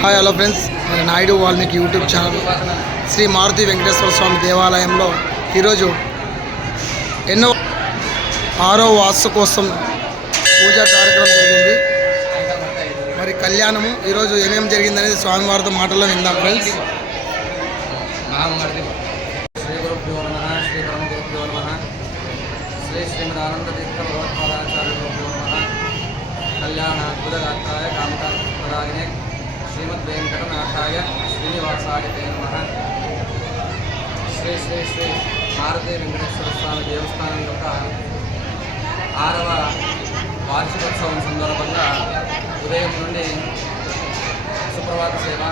Hi hello friends మరి Naidu Valmiki YouTube channel Shri Maruti Venkateswara Swamy దేవాలయంలో ఈరోజు ఎన్నో ఆరో వాసు కోసం పూజా కార్యక్రమం జరిగింది. మరి కళ్యాణము ఈరోజు ఏమేమి జరిగిందనేది స్వామివారితో మాటల్లో విందాం ఫ్రెండ్స్ శ్రీ తీర్థ భగవత్పాదాచార్య కళ్యాణ అద్భుతగాత్రాయ కామకాత్మరాగినే శ్రీమద్వేంకటనాథాయ శ్రీనివాసాయ నమ. శ్రీ శ్రీ శ్రీ భారతీయ వెంకటేశ్వర స్వామి దేవస్థానం యొక్క ఆరవ వార్షికోత్సవం సందర్భంగా ఉదయం నుండి సుప్రభాత సేవ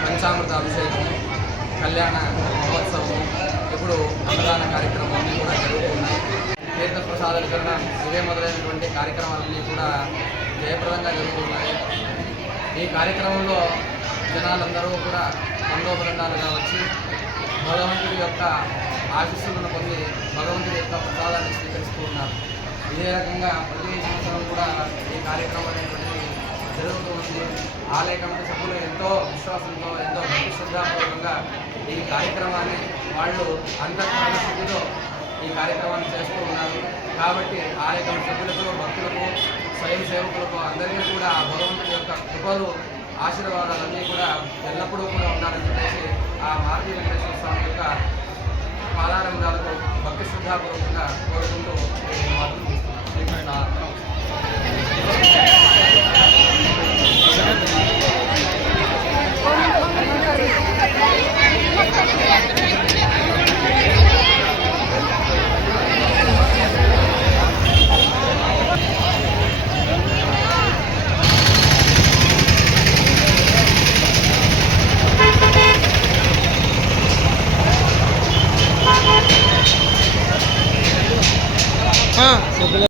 పంచామృత అభిషేకం కళ్యాణ మహోత్సవం ఇప్పుడు అన్నదాన కార్యక్రమాలన్నీ కూడా జరుగుతున్నాయి తీర్థ ప్రసాద ఇవే మొదలైనటువంటి కార్యక్రమాలన్నీ కూడా జయప్రదంగా జరుగుతున్నాయి ఈ కార్యక్రమంలో జనాలందరూ కూడా బంధోబలండాలుగా వచ్చి భగవంతుడి యొక్క ఆశీస్సులను పొంది భగవంతుడి యొక్క ప్రసాదాన్ని స్వీకరిస్తూ ఉన్నారు. ఇదే రకంగా ప్రతి సంవత్సరం కూడా ఈ కార్యక్రమం అనేటువంటిది జరుగుతూ ఉంది. ఆలయ కమిటీ సభ్యులు ఎంతో విశ్వాసంతో ఎంతో భక్తి శ్రద్ధాపూర్వకంగా ఈ కార్యక్రమాన్ని వాళ్ళు అంతఃకరణ స్థితిలో ఈ కార్యక్రమాన్ని చేస్తూ ఉన్నారు. కాబట్టి ఆలయ కమిటీ సభ్యులకు భక్తులకు స్వయం సేవకులకు అందరికీ కూడా భగవంతుడి యొక్క కృపలు ఆశీర్వాదాలన్నీ కూడా ఎల్లప్పుడూ కూడా ఉండాలని చెప్పేసి ఆ మారుతి వెంకటేశ్వర స్వామి యొక్క పాదారంభాలకు భక్తి శ్రద్ధాపూర్వకంగా కోరుకుంటూ మాత్రం మాటలు తీసుకున్నాను Ah.